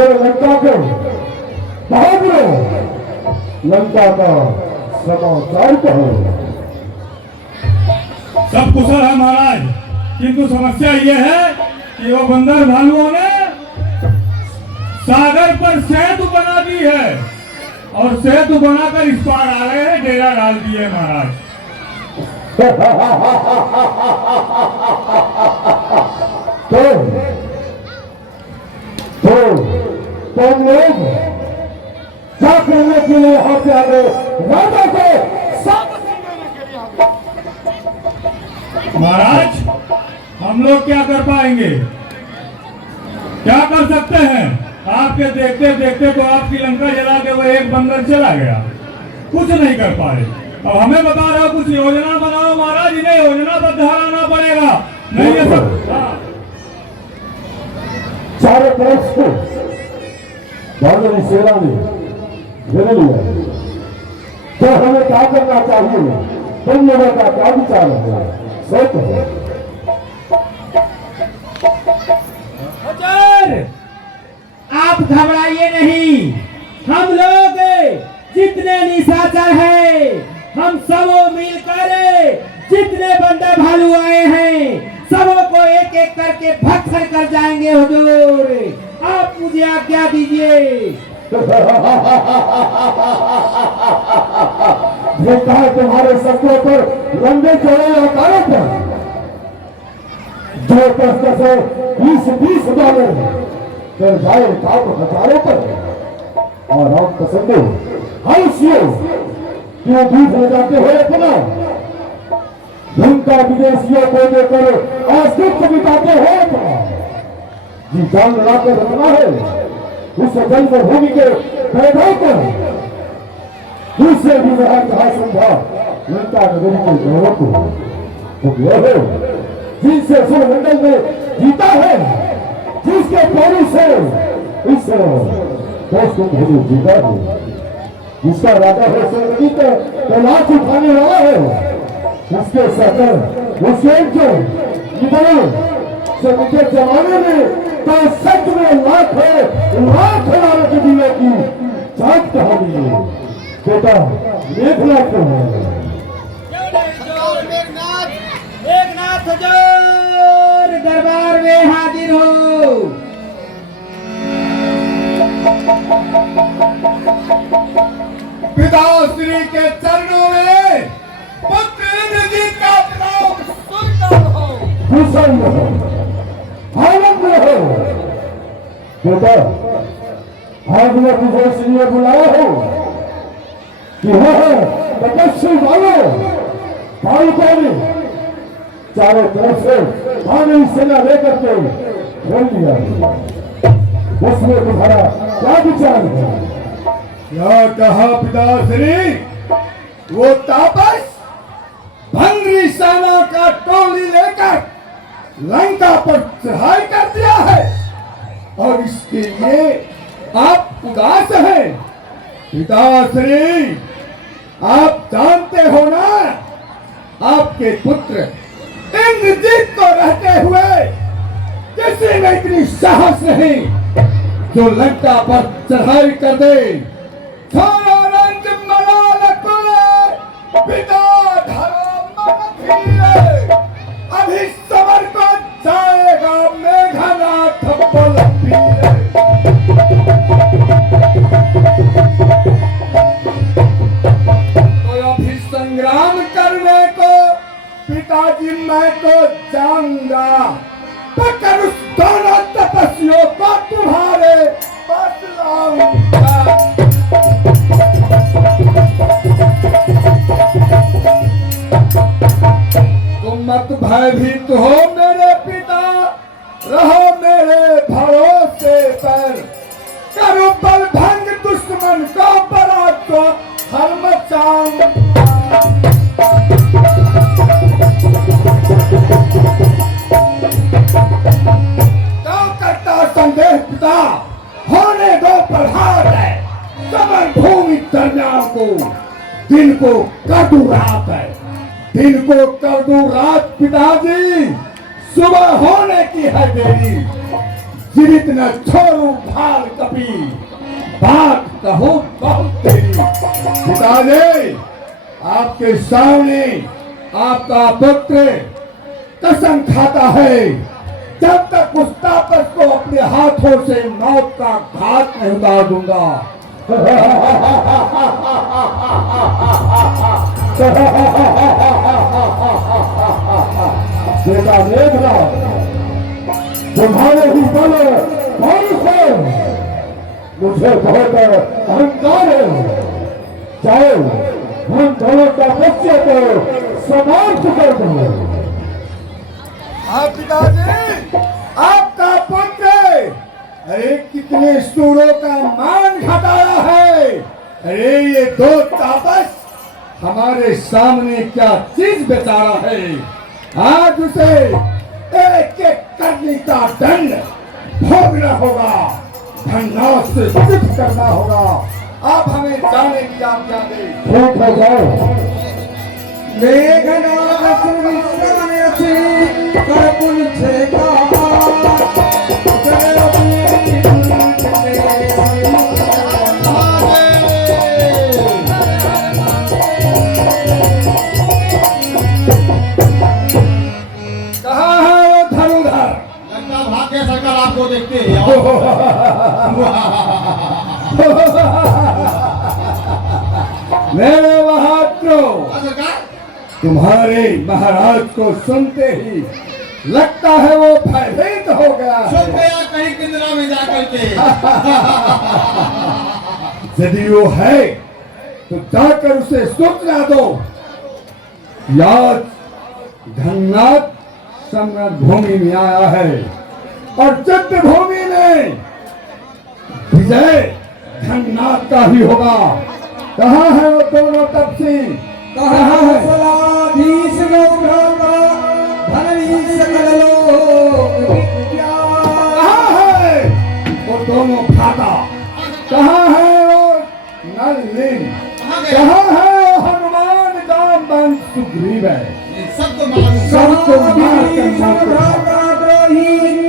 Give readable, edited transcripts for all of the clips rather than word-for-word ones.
जो लंका के बहादुर लंका का समाचार कहो। सब कुशल है महाराज, किंतु समस्या ये है कि वो बंदर भालुओं ने सागर पर सेतु बना दी है और सेतु बनाकर इस पार आ रहे हैं, डेरा डाल दिए महाराज। तो लोग क्या करने के लिए यहाँ पे आ गए? राजा को महाराज हम लोग क्या कर पाएंगे, क्या कर सकते हैं? आपके देखते देखते तो आपकी लंका जला के वो एक बंदर चला गया, कुछ नहीं कर पाए। अब हमें बता रहे हो कुछ योजना बनाओ महाराज, इन्हें योजना पर ध्यान पड़ेगा। नहीं ये सब चारों तरफ से बांधनी सेना ने घेर लिया, तो हमें क्या करना चाहिए? तुम लोगों का क्या विचार है? सो कहो। आप घबराइए नहीं, हम लोग जितने निशाचर हैं, हम सबों मिलकर जितने बंदर भालू आए हैं, सबों को एक एक करके भस्म कर जाएंगे हुजूर। आप मुझे आज्ञा दीजिए। देखा है तुम्हारे शब्दों पर, लंबे चौड़े आकारों पर जो कष्ट से 20-20 डॉलर कर जाए काम हजारों पर। और आप पसंद क्यों दूध ले जाते हो अपना? धन विदेशियों को देकर अस्तित्व बिताते हो अपना। जी जान लड़ाकर रखना है उस जन्मभूमि के पैदा पर, दूसरे भी वहां कहा संभव लंका नगरी के गौरव को तुम हो, जिनसे सूर्यमंडल में जीता है, जिसके पैरों से इस देश को भेजे जीता है, जिसका राजा है स्वर्गजीत कैलाश उठाने वाला है, उसके सतर उसके जो इधर सबके जमाने में तो सच में लाख लाख दिए की जांच कहानी है। बेटा मेघनाथ को है। मेघनाथ हुजूर दरबार में हाजिर हो। पिताश्री के चरणों में पुत्र इंद्रजीत का प्रणाम सुनता हो। प्रसन्न हो, आनंद हो। बेटा आज मैं तुझे इसलिए बुलाया हूँ कि वह तपस्वी वालों पानी चारों तरफ से पानी सेना लेकर के खोल दिया, उसमें तुम्हारा क्या विचार है? क्या कहा पिताश्री? वो तापस भंगरी सेना का टोली लेकर लंका पर चढ़ाई कर दिया है और इसके लिए आप उदास हैं। पिताश्री आप जानते हो ना, आपके पुत्र इंद्रजीत को रहते हुए किसी में इतनी साहस नहीं जो लंका पर चढ़ाई कर दे। रंग मलाल कुले पिता धर्म धीरे, अभी समर को जाएगा मेघनाथ बल पीरे। तो अभी संग्राम करने को पिताजी मैं तो जाऊंगा, पकड़ उस दोनों तपस्वियों को तुम्हारे पास लाऊंगा। तुम मत भयभीत हो मेरे पिता, रहो मेरे भरोसे पर। करो बल भंग दुश्मन को परास्त को हर मचाऊं। संदेह पिता होने दो प्रहार है, समर भूमि दरमियान को दिन को कर दूं रात है, दिन को कर दूं रात पिताजी, सुबह होने की है देरी। जीवित न छोड़ू भाल कपी, बात कहूँ बहुत तेरी। पिताजी, आपके सामने आपका पुत्र कसम खाता है, जब तक उस तापस को अपने हाथों से मौत का घाट नहीं उतार दूंगा। बेटा देखना, तुम्हारे ही बल से मुझे बहुत अहंकार है। जाओ, हम दोनों का बच्चे को समाप्त कर दो। आप पिताजी, आपका पुत्र अरे कितने सूरों का मान घटाया है। अरे ये दो तापस हमारे सामने क्या चीज बेचारा है। आज उसे एक एक करने का दंड भोगना होगा, धन्यवाद से सिद्ध करना होगा। आप हमें जाने की आज्ञा दें। ठीक है, जाओ। मेघनाथ विश्रामे अछि कर्पुल छेका सरकार आपको देखते हैं। मेरे महात्मा, तुम्हारे महाराज को सुनते ही लगता है वो भयभीत हो गया है। छुप गया कहीं पिंजरा में जाकर के। यदि वो है तो जाकर उसे सूचना दो। याद धननाथ सम्राट भूमि में आया है और युद्ध भूमि में विजय धननाथ का ही होगा। कहाँ है वो दोनों तपसी? कहाँ है? कहाँ है वो दोनों भ्राता? कहाँ है वो नलिन? कहाँ है वो हनुमान जामवंत सुग्रीव? सबको मालूम, सबको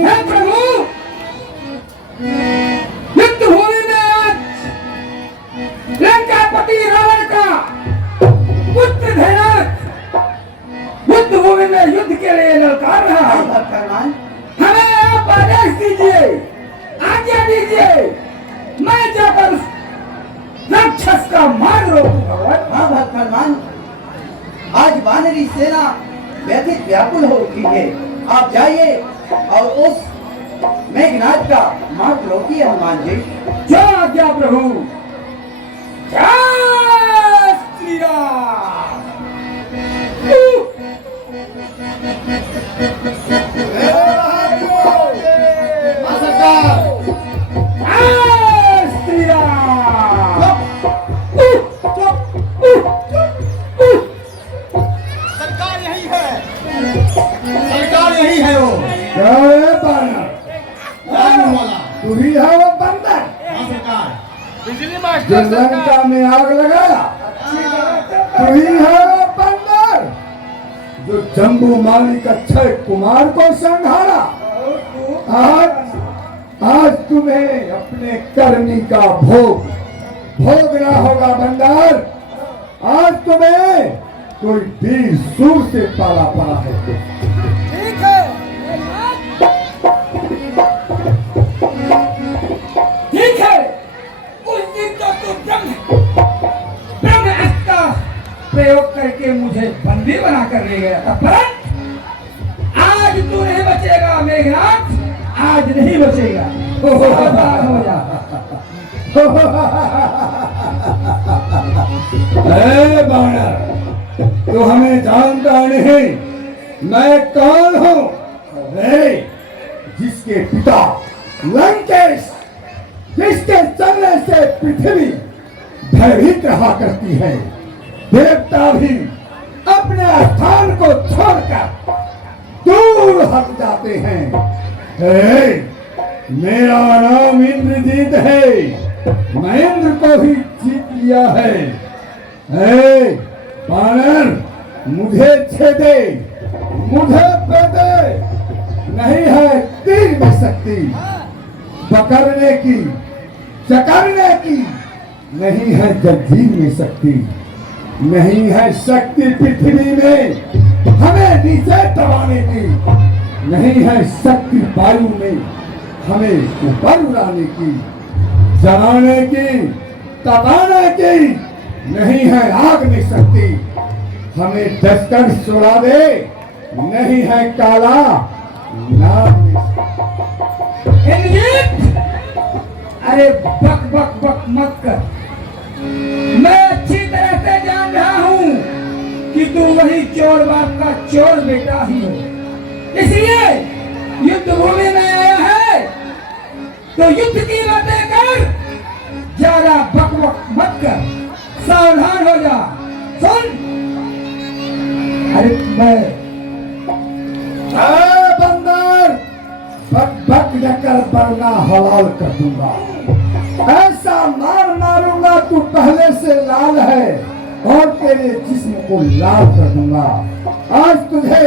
है प्रभु। युद्ध भूमि में आज लंकापति रावण का पुत्र धैर्यनाथ युद्ध भूमि में युद्ध के लिए ललकार रहा है। हमें आप आदेश दीजिए, आज्ञा दीजिए, मैं जाकर राक्षस का मार रोकूं। भगवान, हाँ भगवान, आज वानरी सेना व्यथित व्याकुल हो उठी है। आप जाइए और उस मेघनाथ का मार्ग रोकिए। हनुमान जी, क्या आज्ञा प्रभु। जय श्री राम। जय श्री राम। सरकार यही है, सरकार यही है। वो क्या है बानर? वाला तू ही है वो बंदर सरकार जो लंका में आग लगाया? तू ही है वो बंदर जो जम्बू माली का अक्षय कुमार को संहारा? आज तुम्हें अपने करनी का भोगना होगा बंदर। आज तुम्हें कोई वीर सूर से पाला पड़ा है। ठीक है, ठीक है। उस दिन तो तू ब्रह्मास्त्र का प्रयोग करके मुझे बंदी बना कर ले गया था, पर आज तू नहीं बचेगा मेघनाथ, आज नहीं बचेगा। सावधान हो जा। ए बानर, तू हमें जानता नहीं मैं कौन हूँ? अरे जिसके पिता लंकेश, जिसके चलने से पृथ्वी भयभीत रहा करती है, देवता भी अपने स्थान को छोड़कर दूर हट जाते हैं। ए, मेरा नाम इंद्रजीत है, मैं इंद्र को ही जीत लिया है। ए, बानर, मुझे छेदे, मुझे पेदे, नहीं है तीर में शक्ति। पकड़ने की, चकरने की नहीं है जंजीर में शक्ति, नहीं है शक्ति पृथ्वी में हमें नीचे दबाने की, नहीं है शक्ति वायु में हमें ऊपर उड़ाने की, जलाने की, तपाने की, नहीं है आग में शक्ति हमें डसकर सुड़ा दे, नहीं है काला नाग में शक्ति। इंद्रजीत, अरे बक बक बक मत कर। मैं अच्छी तरह से जान रहा हूँ कि तू वही चोर बाप का चोर बेटा ही हो, इसलिए युद्ध भूमि में आया है तो युद्ध की बातें कर, ज्यादा बक बक मत कर, सावधान हो जा। सुन, अरे मैं बंदर बक बक कर वरना हलाल कर दूंगा, ऐसा मार मारूंगा तू पहले से लाल है और तेरे जिस्म को लाल कर दूंगा। आज तुझे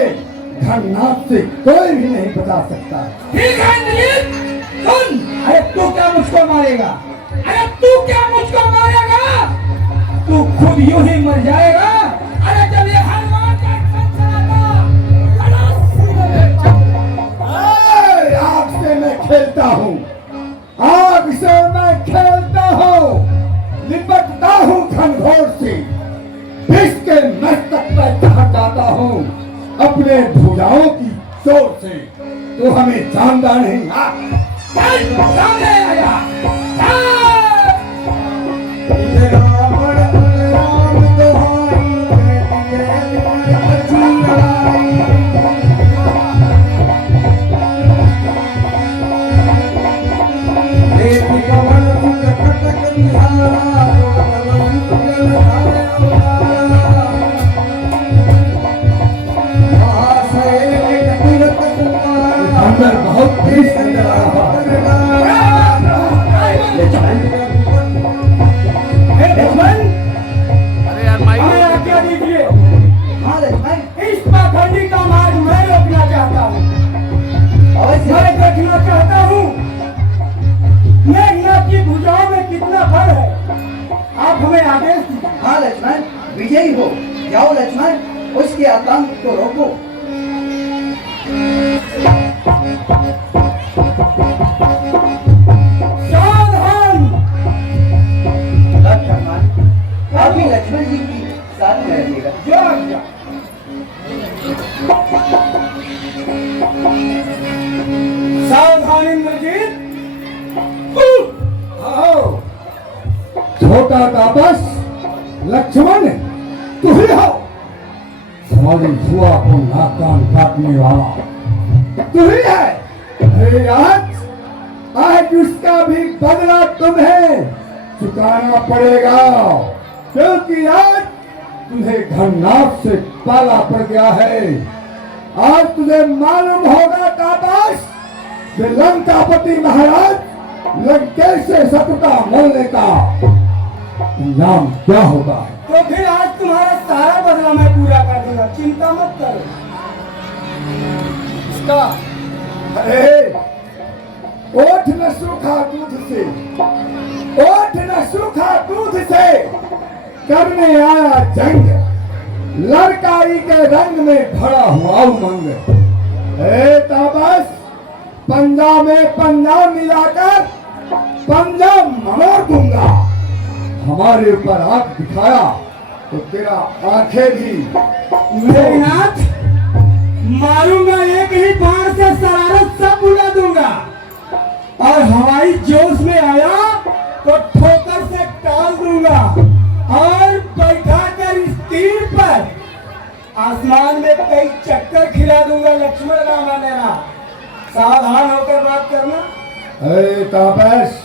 घरनाथ से कोई भी नहीं बचा सकता। ठीक है इंद्रजीत, सुन, अरे तू क्या मुझको मारेगा? अरे तू क्या मुझको मारेगा? तू खुद यूं ही मर जाएगा। अरे जब ये हनुमान का आग से मैं खेलता हूँ, आग से मैं खेलता हूँ, लिपटता हूँ घनघोर से, विष के मस्तक पर चढ़ जाता हूँ अपने भुजाओं की जोर से। तो हमें जानता नहीं। सामने आया। अंदर बहुत तेज नजर आ रहा अरे यार माइक हमें आज्ञा दीजिए। हाँ लक्ष्मण, इस पाखंडी का मार्ग मैं रोकना चाहता हूँ, अवश्य। मैं देखना चाहता हूँ मेघनाथ की भुजाओं में कितना बल है। आप हमें आदेश दीजिए। हाँ लक्ष्मण, विजयी हो जाओ लक्ष्मण, उसके आतंक को रोको। सावधान। लक्ष्मण, आप भी लक्ष्मण जी की साथ में रहिएगा। जो आज्ञा। सावधान इंद्रजीत। आओ छोटा तापस लक्ष्मण, तू ही हो हमारी फुआ को नाक कान काटने वाला, तू ही है। अरे आज उसका भी बदला तुम्हें चुकाना पड़ेगा, क्योंकि आज तुम्हें घरनाथ से पाला पड़ गया है। आज तुझे मालूम होगा तापस कि लंकापति महाराज लंकेश से शत्रुता मोलने का नाम क्या होगा। तो फिर आज तुम्हारा सारा बदला मैं पूरा कर दूंगा, चिंता मत करो। इसका अरे ओठ न सूखा दूध से, ओठ न सूखा दूध से करने आया जंग, लड़काई के रंग में भरा हुआ उमंग। तापस पंजा में पंजा मिलाकर पंजा मरोड़ दूंगा। हमारे ऊपर आंख दिखाया तो तेरा आंखें भी मेघनाथ, मारूंगा एक ही बाण से शरारत सब बुला दूंगा, और हवाई जोश में आया तो ठोकर से टाल दूंगा, और बैठा कर इस तीर पर आसमान में कई चक्कर खिला दूंगा। लक्ष्मण राम है मेरा, सावधान होकर बात करना। अरे तापस,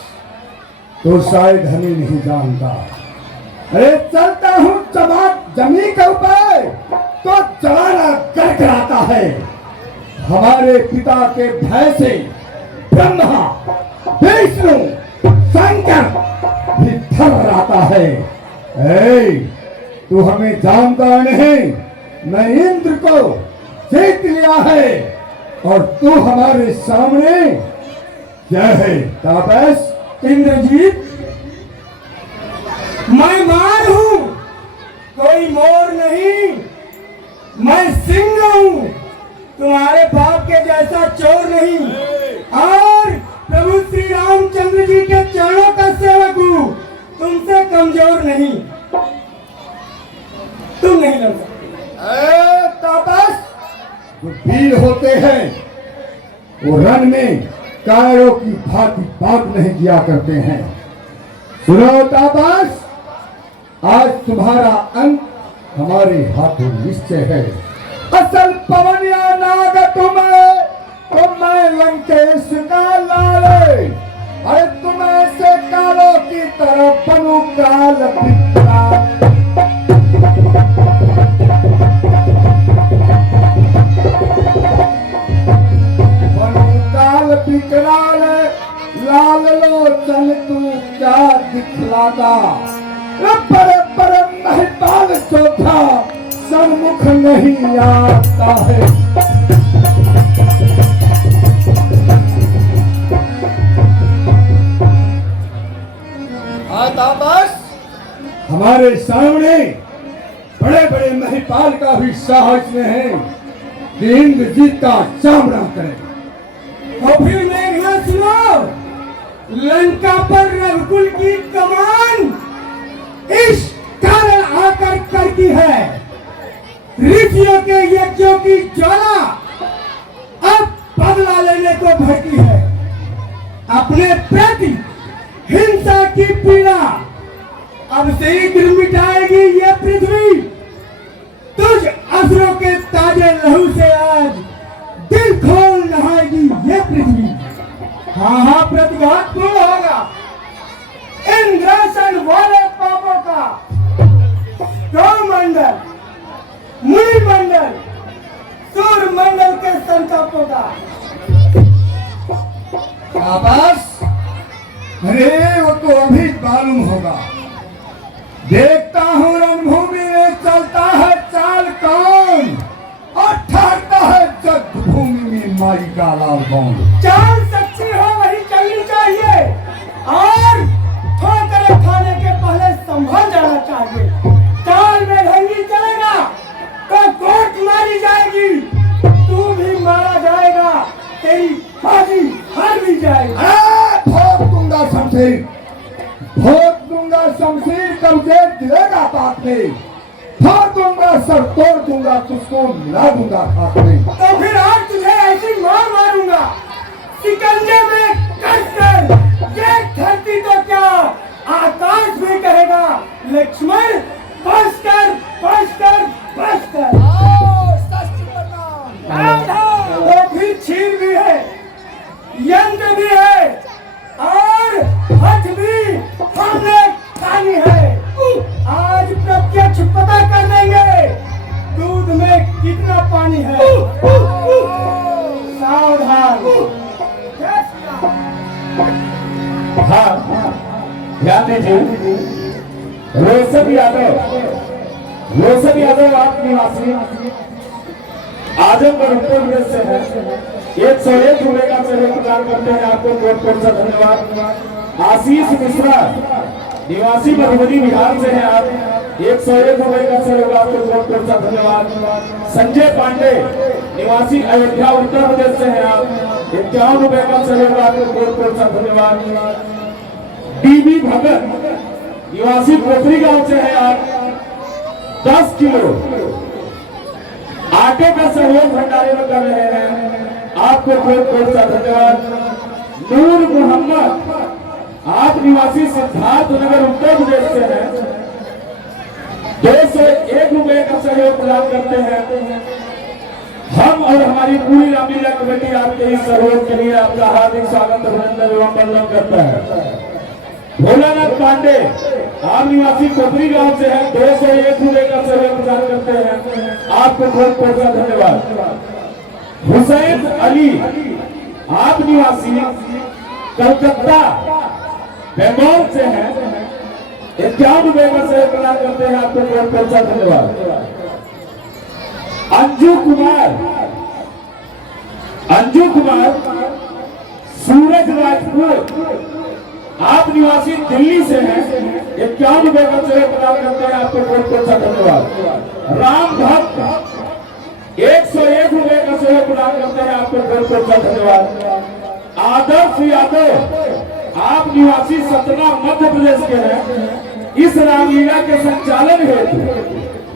तो शायद हमें नहीं जानता। अरे चलता हूँ जमीन के ऊपर तो चलाना करकराता है। हमारे पिता के भय से ब्रह्मा, विष्णु, शंकर भी थर्राता है। तू हमें जानता नहीं, मैं इंद्र को जीत लिया है और तू हमारे सामने जय है तापस। इंद्रजीत, मैं मार हूं, कोई मोर नहीं। मैं सिंह हूं, तुम्हारे बाप के जैसा चोर नहीं। और प्रभु श्री रामचंद्र जी के चरणों का सेवक हूं, तुमसे कमजोर नहीं। तुम नहीं लड़ सकते। तापस, जो वीर होते हैं वो रण में कायरों की भांति बात नहीं किया करते हैं। सुनो तापस, आज तुम्हारा अंत हमारे हाथों निश्चय है। असल पवन या नाग तुम्हें, तो मैं लंकेश का लाले। अरे तुम ऐसे कालों की तरह बनू काल पिता। काल विकराल लाल लोचन तू क्या दिखलाता। पर पर महिपाल चौथा सन्मुख नहीं आता है। तापस, हमारे सामने बड़े बड़े महिपाल का भी साहस में है कि इंद्रजीत का सामना करें। और फिर मेघनाथ सुनो, लंका पर रघुकुल की कमान इस कारण आकर करती है। ऋषियों के यज्ञों की ज्वाला अब बदला लेने को भड़की है। अपने प्रति हिंसा की पीड़ा अब शीघ्र मिटाएगी ये पृथ्वी। तुझ असुरों के ताजे लहू से आज दिल खोल नहाएगी ये पृथ्वी। हाँ, प्रतिघात पूर्ण होगा इंद्रासन वाले पापों का। गौमंडल, मुनि मंडल, सूर्य मंडल के संतापों का। तापस, अरे वो तो अभी मालूम होगा। देखता हूँ रणभूमि में चलता है चाल कौन, और ठहरता है जग भूमि में माई का लाल कौन। चाल सच्ची हो वही चलनी चाहिए, और ठोकरे खाने के पहले संभल जाना चाहिए। चाल में ढंगी चलेगा तो कोट मारी जाएगी, तू भी मारा जाएगा, तेरी बाजी हार भी जाएगी। भोग दूंगा शमशीर, भोग दूंगा शमशीर, कब्जे दिलेगा पाप में। फाड़ दूंगा, सर तोड़ दूंगा, तुझको मिला दूंगा खाक में। तो फिर आज तुझे ऐसी मार मारूंगा सिकंजे में कसकर। ये धरती तो क्या आकाश भी कहेगा, लक्ष्मण बस कर, बस कर, बस कर। तो फिर छीन भी है, यंत्र भी है, और हथ भी हमने खानी है। आज प्रत्यक्ष पता कर देंगे दूध में कितना पानी है। सावधान। हाँ, ध्यान दीजिए। रोशन यादव आप निवासी आजमगढ़ उत्तर प्रदेश से है। 101 रुपए का चेक प्रदान करते हैं आपको, कोट कोट सा धन्यवाद। आशीष मिश्रा निवासी मधुबनी बिहार से हैं आप, 101 रुपए का चेक आपको, कोट कोट सा धन्यवाद। संजय पांडे निवासी अयोध्या उत्तर प्रदेश से हैं आप, 51 रुपए का चेक आपको, कोट कोट सा धन्यवाद। डीबी भगत निवासी पोखरी गांव से हैं आप, 10 किलो आटे का सहयोग भंडारे में कर रहे हैं, आपको बहुत बहुत सा धन्यवाद। नूर मोहम्मद आप निवासी सिद्धार्थ नगर उत्तर प्रदेश से हैं, 201 रुपए का सहयोग प्रदान करते हैं। हम और हमारी पूरी रामलीला कमेटी आपके इस सहयोग के लिए आपका हार्दिक स्वागत अभिनंदन एवं वंदन करता है। भोलानाथ पांडे आप निवासी कोपरी गांव से हैं, 201 रुपए का सहयोग प्रदान करते हैं, आपको बहुत बहुत धन्यवाद। हुसैन अली आप निवासी कलकत्ता बेंगलोर से हैं, 51 रुपए का सहयोग प्रदान करते हैं, आपको बहुत बहुत धन्यवाद। अंजू कुमार सूरज राजपूत आप निवासी दिल्ली से हैं, 51 रुपए का चेहरे प्रदान करते हैं आपको बहुत बहुत सा धन्यवाद। राम भक्त 101 रुपए का चेहरे प्रदान करते हैं आपको बहुत बहुत सा धन्यवाद। आदर्श यादव आप निवासी सतना मध्य प्रदेश के हैं, इस रामलीला के संचालन हेतु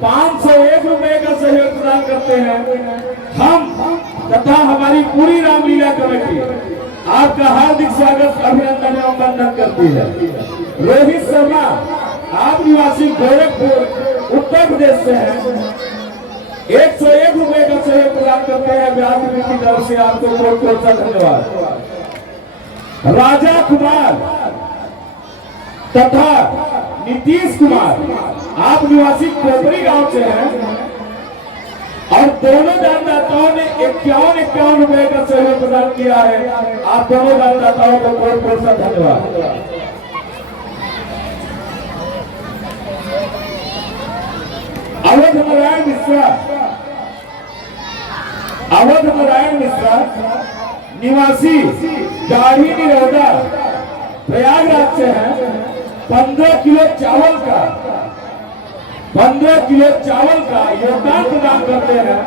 501 रुपए का सहयोग प्रदान करते हैं। हम तथा हमारी पूरी रामलीला कमेटी आपका हार्दिक स्वागत अभिनंदन एवं वंदन करती है। रोहित शर्मा आप निवासी गोरखपुर उत्तर प्रदेश से हैं, 101 रुपए का सहयोग प्रदान करते हैं बिहार कमेटी की तरफ से आपको बहुत बहुत सा धन्यवाद। राजा कुमार तथा नीतीश कुमार आप निवासी कोपरी गांव से हैं और दोनों दानदाताओं ने 51 रुपए का सहयोग प्रदान किया है। आप दोनों दानदाताओं को बहुत बहुत सा धन्यवाद। अवध नारायण मिश्रा निवासी दाढ़ी निरोधा प्रयागराज से हैं, 15 किलो चावल का योगदान प्रदान करते हैं।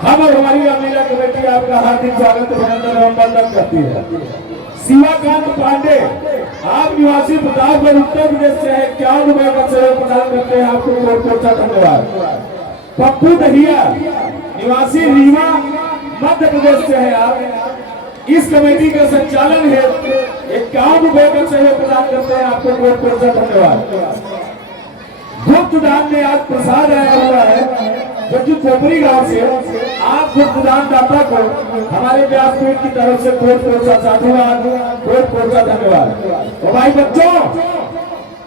हम और हमारी रामलीला कमेटी आपका हार्दिक स्वागत अभिनंदन एवं वंदन करती है। शिवाकांत पांडे आप निवासी प्रतापगढ़ उत्तर प्रदेश से है, 51 रुपए का सहयोग प्रदान करते हैं आपको बहुत बहुत सा धन्यवाद। पप्पू दहिया निवासी रीवा मध्य प्रदेश से है आप, इस कमेटी का संचालन है, 51 रुपए का सहयोग प्रदान करते हैं आपको बहुत बहुत सा धन्यवाद। गुप्त दान में आज प्रसाद आया हुआ है जो कि खोपरी गांव से, आप गुप्त दान दाता को हमारे व्यासपीठ की तरफ से बहुत बहुत सा साधुवाद, बहुत बहुत सा धन्यवाद। तो भाई बच्चों,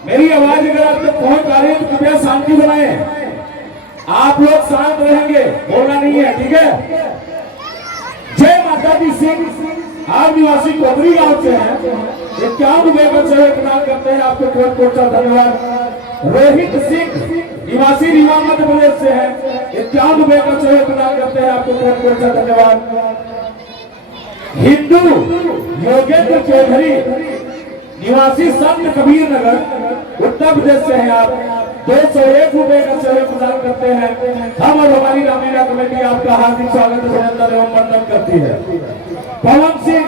मेरी आवाज अगर आप तक पहुंच पा रही है तो कृपया शांति बनाए। आप लोग शांत रहेंगे, बोलना नहीं है, ठीक है। जय माता दी सिंह आप निवासी कोपरी गांव से हैं, 51 रुपए का सहयोग प्रदान करते हैं आपको बहुत बहुत सा धन्यवाद। रोहित सिंह निवासी रीवा मध्य प्रदेश से है, 51 रुपए का सहयोग प्रदान करते हैं आपको बहुत बहुत सा धन्यवाद। हिंदू योगेंद्र चौधरी निवासी संत कबीर नगर उत्तर प्रदेश से हैं आप, 201 रुपए का सहयोग प्रदान करते हैं। हम और हमारी रामलीला कमेटी आपका हार्दिक स्वागत अभिनंदन एवं वंदन करती है। पवन सिंह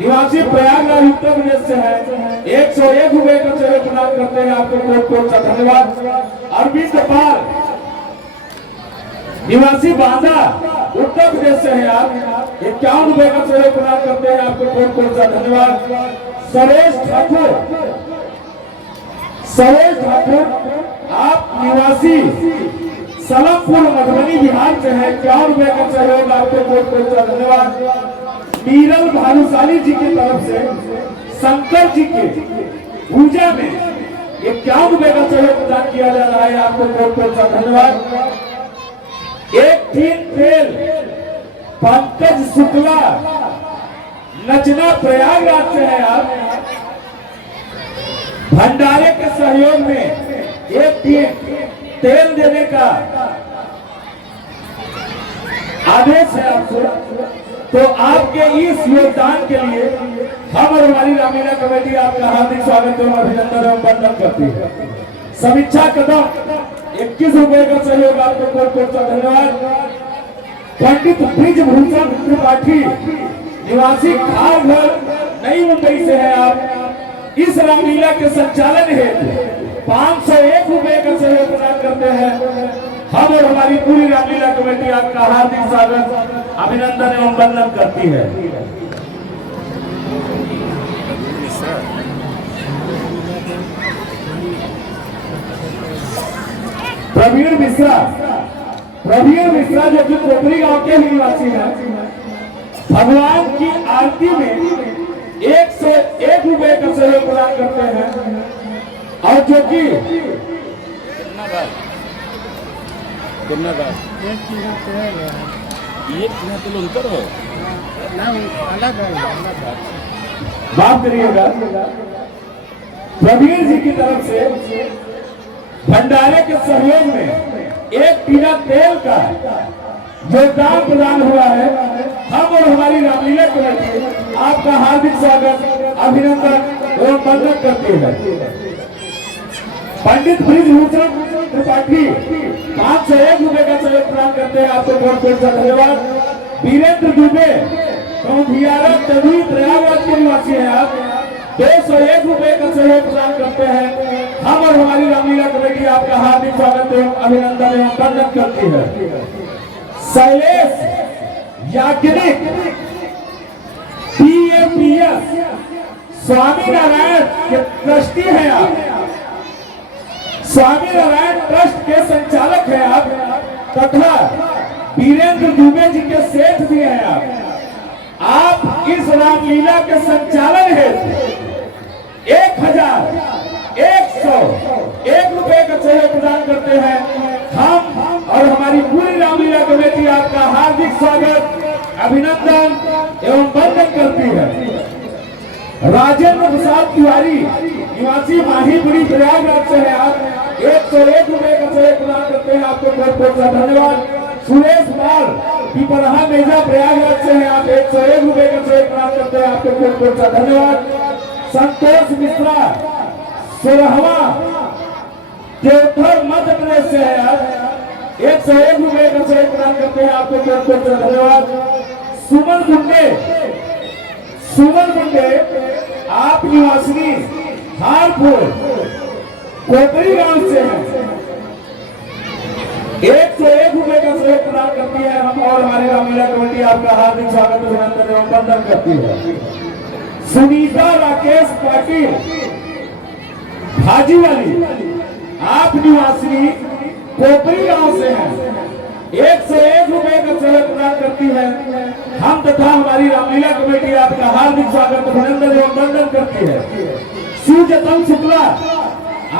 निवासी प्रयागराज उत्तर प्रदेश से है, 101 रुपए का सहयोग प्रदान करते हैं आपको बहुत बहुत सा धन्यवाद। अरविंद पाल निवासी बांदा उत्तर प्रदेश से है आप, 51 रुपए का सहयोग प्रदान करते हैं आपको बहुत बहुत सा धन्यवाद। सरेश ठाकुर आप निवासी सलमपुर मधुबनी बिहार से है, 51 रुपए का सहयोग आपको बहुत बहुत सा धन्यवाद। मीरल भानुशाली जी की तरफ से शंकर जी के पूजा में 51 रुपए का सहयोग प्रदान किया जा रहा है, आपको बहुत बहुत सा धन्यवाद। एक तीन तेल पंकज शुक्ला नचना प्रयागराज से है आप, भंडारे के सहयोग में एक तेल देने का आदेश है आपको, तो आपके इस योगदान के लिए हम और हमारी रामलीला कमेटी आपका हार्दिक स्वागत एवं अभिनंदन एवं वंदन करती है। समीक्षा कदम 21 रुपए का सहयोग आपको बहुत बहुत सा धन्यवाद। पंडित ब्रिजभूषण त्रिपाठी निवासी खारघर नई मुंबई से है आप, इस रामलीला के संचालन हेतु 501 रुपए का सहयोग प्रदान करते हैं। हम और हमारी पूरी रामलीला कमेटी आपका हार्दिक स्वागत अभिनंदन एवं वंदन करती है। प्रवीण मिश्रा जो कि कोपरी गांव के ही निवासी हैं, भगवान की आरती में 101 रुपए का सहयोग प्रदान करते हैं और जो कि माफ करिएगा, प्रवीण जी की तरफ से भंडारे के सहयोग में 1 टीना तेल का योगदान प्रदान हुआ है। हम और हमारी रामलीला कमेटी आपका हार्दिक स्वागत, अभिनंदन एवं वंदन करती है। पंडित ब्रिजभूषण त्रिपाठी 501 रुपए का सहयोग प्रदान करते हैं, आपको बहुत बहुत धन्यवाद। वीरेंद्र दुबे तभी प्रयागराज के निवासी है आप, 201 रुपए का सहयोग प्रदान करते हैं। हम और हमारी रामलीला कमेटी आपका हार्दिक स्वागत एवं अभिनंदन एवं वंदन करती है। शैलेश याज्ञनिक PAPS स्वामी नारायण के ट्रस्टी हैं आप, स्वामी नारायण ट्रस्ट के संचालक हैं आप, तथा वीरेंद्र दुबे जी के सेठ भी हैं आप इस रामलीला के संचालन हेतु 1101 रुपए का सहयोग प्रदान करते हैं। हम और हमारी पूरी रामलीला कमेटी आपका हार्दिक स्वागत, अभिनंदन एवं वंदन करती है। राजेंद्र प्रसाद तिवारी निवासी माहीपुरी प्रयागराज से है आप, 101 रुपए का सहयोग प्रदान करते हैं, आपको बहुत बहुत धन्यवाद। सुरेश पाल पिपरहा मेजा प्रयागराज से है आप, 101 रुपए का सहयोग प्रदान करते हैं, आपको बहुत बहुत धन्यवाद। संतोष मिश्रा सोरहवा देवघर मध्य प्रदेश से है आप, 101 रुपए का सहयोग प्रदान करते हैं, आपको बहुत बहुत धन्यवाद। सुमन मुंडे आप निवासी हारपुर कोपरी गांव से हैं, 101 रुपए का सहयोग प्रदान करती है। हम और हमारी रामलीला कमेटी आपका हार्दिक स्वागत अभिनंदन एवं वंदन करती है। सुनीता राकेश पाटिल भाजीवाली आप निवासी कोपरी गांव से हैं, 101 रुपए का सहयोग प्रदान करती है। हम तथा हमारी रामलीला कमेटी आपका हार्दिक स्वागत अभिनंदन एवं वंदन करती है। शिवजतन शुक्ला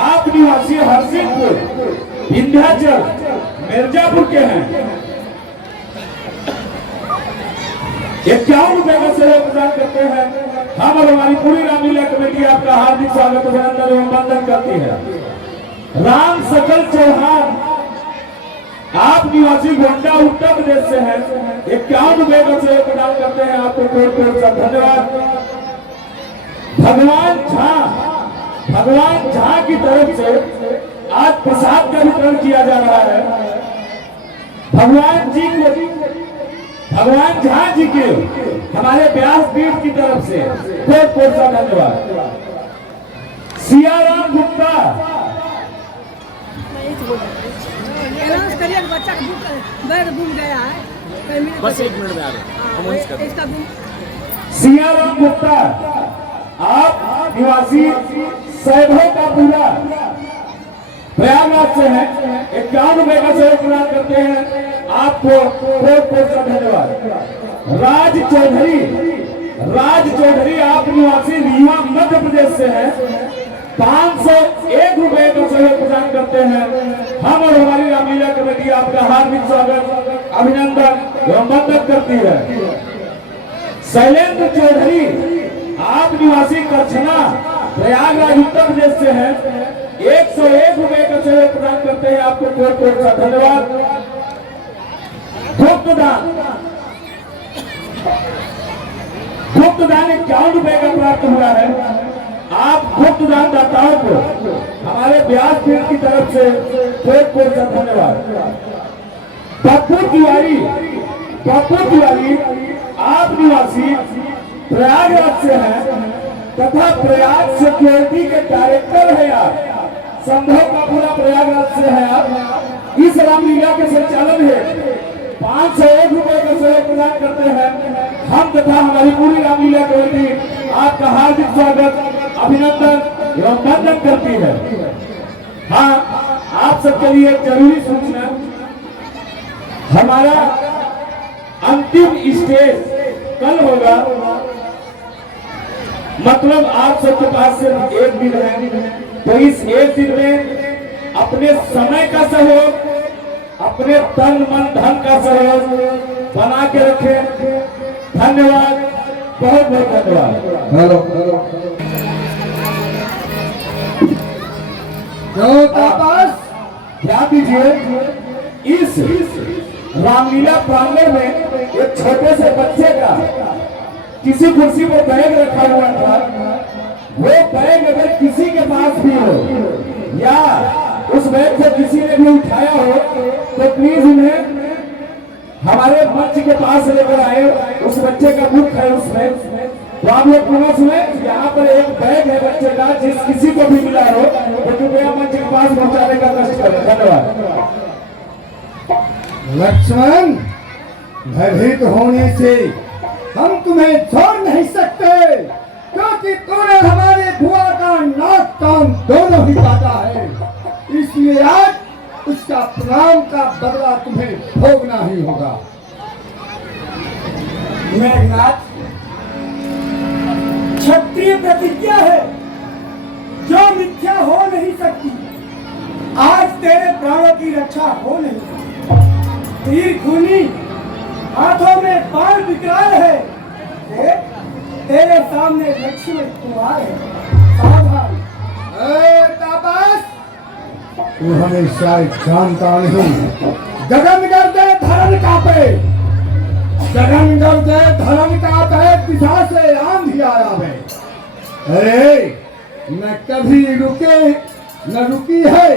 आप निवासी हरसिंहपुर विंध्याचल मिर्जापुर के हैं, 51 रुपए का सहयोग प्रदान करते हैं। हम और हमारी पूरी रामलीला कमेटी आपका हार्दिक स्वागत अभिनंदन एवं वंदन करती है। राम सकल चौहान आप निवासी गोंडा उत्तर प्रदेश से हैं, 51 रुपए का सहयोग प्रदान करते हैं, आपको बहुत बहुत धन्यवाद। भगवान झा की तरफ से आज प्रसाद का वितरण किया जा रहा है। भगवान झा जी के हमारे व्यास पीठ की तरफ से बहुत बहुत धन्यवाद। सियाराम गुप्ता बच्चा बैग घूम गया है, बस 1 मिनट में आ रहे हैं। सियाराम गुप्ता आप निवासी सैभव का पूरा प्रयागराज से हैं, 51 रुपए का सहयोग प्रदान करते हैं, आपको बहुत बहुत धन्यवाद। राज चौधरी आप निवासी रीवा मध्य प्रदेश से हैं, 501 रुपए का सहयोग प्रदान करते हैं। हम और हमारी रामलीला कमेटी आपका हार्दिक स्वागत अभिनंदन एवं वंदन करती है। शैलेंद्र चौधरी आप निवासी करछना प्रयागराज उत्तर प्रदेश से हैं, 101 रुपए का सहयोग प्रदान करते हैं, आपको बहुत बहुत धन्यवाद। गुप्तदान 51 रुपए का प्राप्त हुआ है। आप गुप्तदान दाताओं को हमारे व्यास पीठ की तरफ से बहुत बहुत धन्यवाद। पप्पू तिवारी आप निवासी प्रयागराज से हैं तथा प्रयाग सिक्योरिटी के डायरेक्टर है आप, संभव का पूरा प्रयागराज से है आप। इस रामलीला के संचालन है 501 रुपए का सहयोग प्रदान करते हैं। हम तथा हमारी पूरी रामलीला कमेटी आपका हार्दिक स्वागत अभिनंदन एवं वंदन करती है। हाँ, आप सबके लिए एक जरूरी सूचना, हमारा अंतिम स्टेज कल होगा, मतलब आप सबके पास सिर्फ 1 दिन है, तो इस 1 दिन में अपने समय का सहयोग, अपने तन मन धन का सहयोग बना के रखें। धन्यवाद, बहुत बहुत धन्यवाद। ध्यान दीजिए, इस रामलीला प्रांगण में एक छोटे से बच्चे का किसी कुर्सी पर बैग रखा हुआ था, वो बैग अगर किसी के पास भी हो या उस बैग को किसी ने भी उठाया हो तो प्लीज उन्हें हमारे मंच के पास लेकर आए। उस बच्चे का मुख है उसमें, तो आप लोग पूरा सुने। यहाँ पर एक बैग है बच्चे का, जिस किसी को भी मिला हो तो कृपया मंच के पास पहुंचाने का कष्ट करें। धन्यवाद। लक्ष्मण, भयभीत होने से हम तुम्हें छोड़ नहीं सकते, क्योंकि तूने हमारे बुआ का नाक कान दोनों ही काटा है। इसलिए आज उसका प्राण का बदला तुम्हें भोगना ही होगा। मेघनाथ, क्षत्रिय प्रतिज्ञा है जो मिथ्या हो नहीं सकती। आज तेरे प्राणों की रक्षा हो नहीं सकती। तीर खूनी, हाथों में बाण विकराल है। देख, तेरे सामने लक्ष्मण कुमार है, सावधान। तापस, तू हमेशा जानता नहीं, गगन गर्दे धरन कांपे, गगन गर्दे धरन कांपे, दिशा से आंधी आया है। अरे न कभी रुके न रुकी है,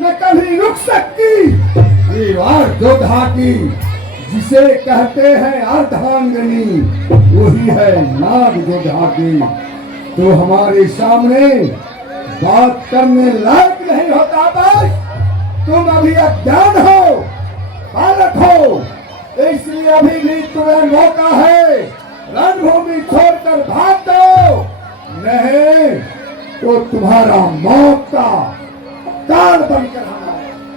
न कभी रुक सकती। ये वार जोधा की जिसे कहते हैं अर्धांगिनी, वही है नाग जोधा की। तो हमारे सामने बात करने लायक नहीं होता। बस तुम अभी अज्ञान हो, बालक हो, इसलिए अभी भी तुम्हें मौका है। रणभूमि छोड़कर भाग दो, नहीं तो तुम्हारा मौत का काल बनकर आना।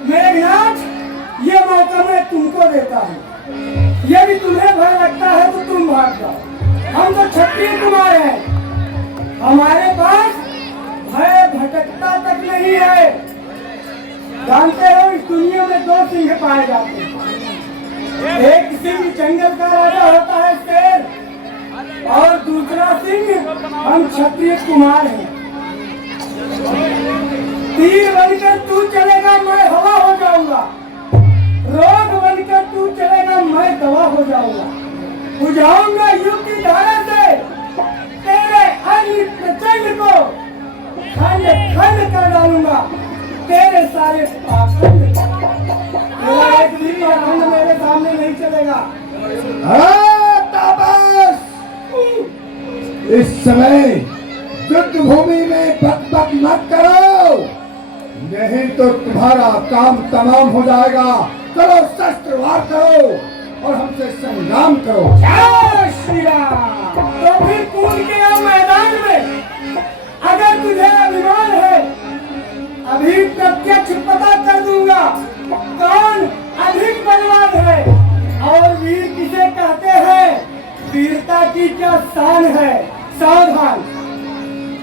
मेघनाथ, ये मौका मैं तुमको देता हूँ। यदि तुम्हें भय लगता है तो तुम भाग जाओ। हम तो क्षत्रिय कुमार हैं, हमारे पास भय भटकता तक नहीं है। जानते हो, इस दुनिया में दो सिंह पाए जाते हैं। एक सिंह जंगल का राजा होता है शेर, और दूसरा सिंह हम क्षत्रिय कुमार हैं। तीर बनकर तू चलेगा, मैं हवा हो जाऊंगा। रोग बनकर तू चलेगा, मैं दवा हो जाऊंगा। बुझाऊंगा युग की धारा से तेरे अग्नि प्रचंड को, खंड खंड कर डालूंगा तेरे सारे पाखंड। तेरा एक भी पाखंड मेरे सामने नहीं चलेगा। तापस, इस समय युद्ध भूमि में बक बक मत करो, नहीं तो तुम्हारा काम तमाम हो जाएगा। चलो शस्त्र वार करो और हमसे संग्राम करो। जय श्री राम। तो फिर कूद के आओ मैदान में। अगर तुझे अभिमान है, अभी प्रत्यक्ष पता कर दूंगा कौन अधिक बलवान है और वीर किसे कहते हैं। वीरता की क्या शान है, सावधान।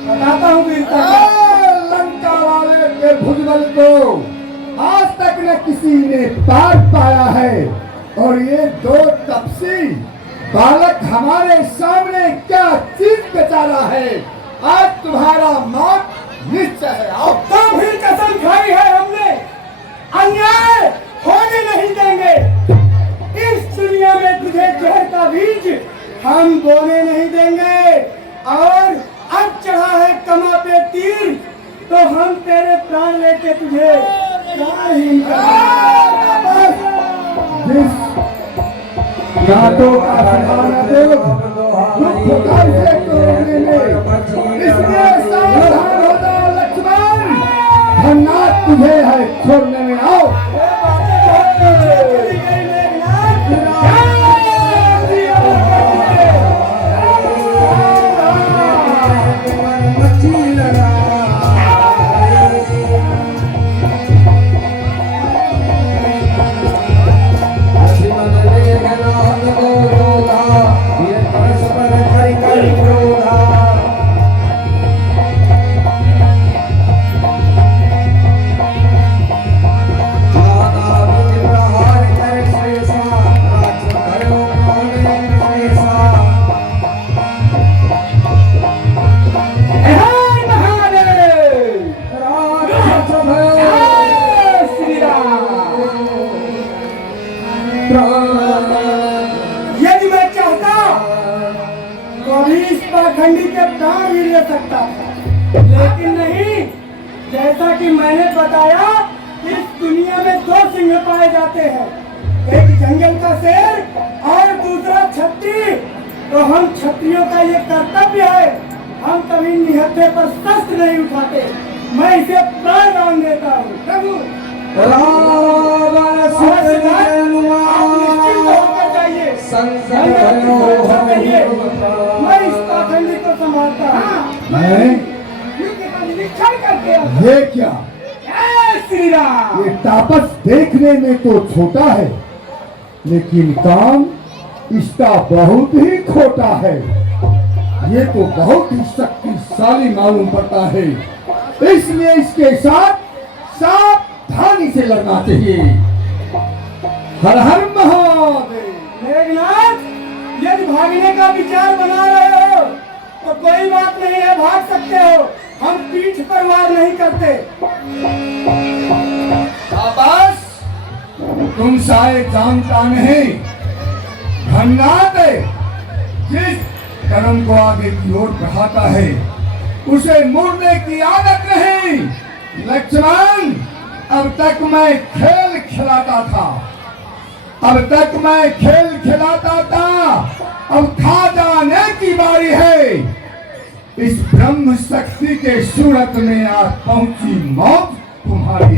बताता हूँ वीरता। लंका वाले के भुजबल को आज तक न किसी ने पार पाया है, और ये दो तपसी बालक हमारे सामने क्या चीज बेचारा है। आज तुम्हारा मौत निश्चय है। आओ। तो फिर कसम खाई है हमने, अन्याय होने नहीं देंगे। इस दुनिया में तुझे जहर का बीज हम बोने नहीं देंगे। और अब चढ़ा है कमा पे तीर, तो हम तेरे प्राण लेके तुझे प्राणहीन जिस घाटों का सहारा दो, दुख काल से तोड़ने में, इसलिए सावधान हो जाओ लक्ष्मण। धन्नाथ तुझे है छोड़ने में। आओ। पाखंडी के प्राण भी ले सकता था, लेकिन नहीं। जैसा कि मैंने बताया, इस दुनिया में दो सिंह पाए जाते हैं, एक जंगल का शेर और दूसरा छत्री। तो हम क्षत्रियों का ये कर्तव्य है, हम कभी निहत्थे पर शस्त्र नहीं उठाते। मैं इसे प्राण दान देता हूँ। प्रभु मैं इस पाखंडी को संभालता हूँ। निरीक्षण करके ये क्या? श्री राम, ये तापस देखने में तो छोटा है, लेकिन काम इसका बहुत ही खोटा है। ये तो बहुत ही शक्तिशाली मालूम पड़ता है, इसलिए इसके साथ सावधानी से लड़ना चाहिए। हर हर महादेव। मेघनाथ, यदि भागने का विचार बना रहे हो तो कोई बात नहीं है, भाग सकते हो। हम पीठ पर वार नहीं करते। शाबाश, तुम शायद जानता नहीं, धन्यवाद है जिस कदम को आगे की ओर बढ़ाता है उसे मुड़ने की आदत नहीं। लक्ष्मण, अब तक मैं खेल खिलाता था, अब खा जाने की बारी है। इस ब्रह्म शक्ति के सूरत में आज पहुंची मौत तुम्हारी।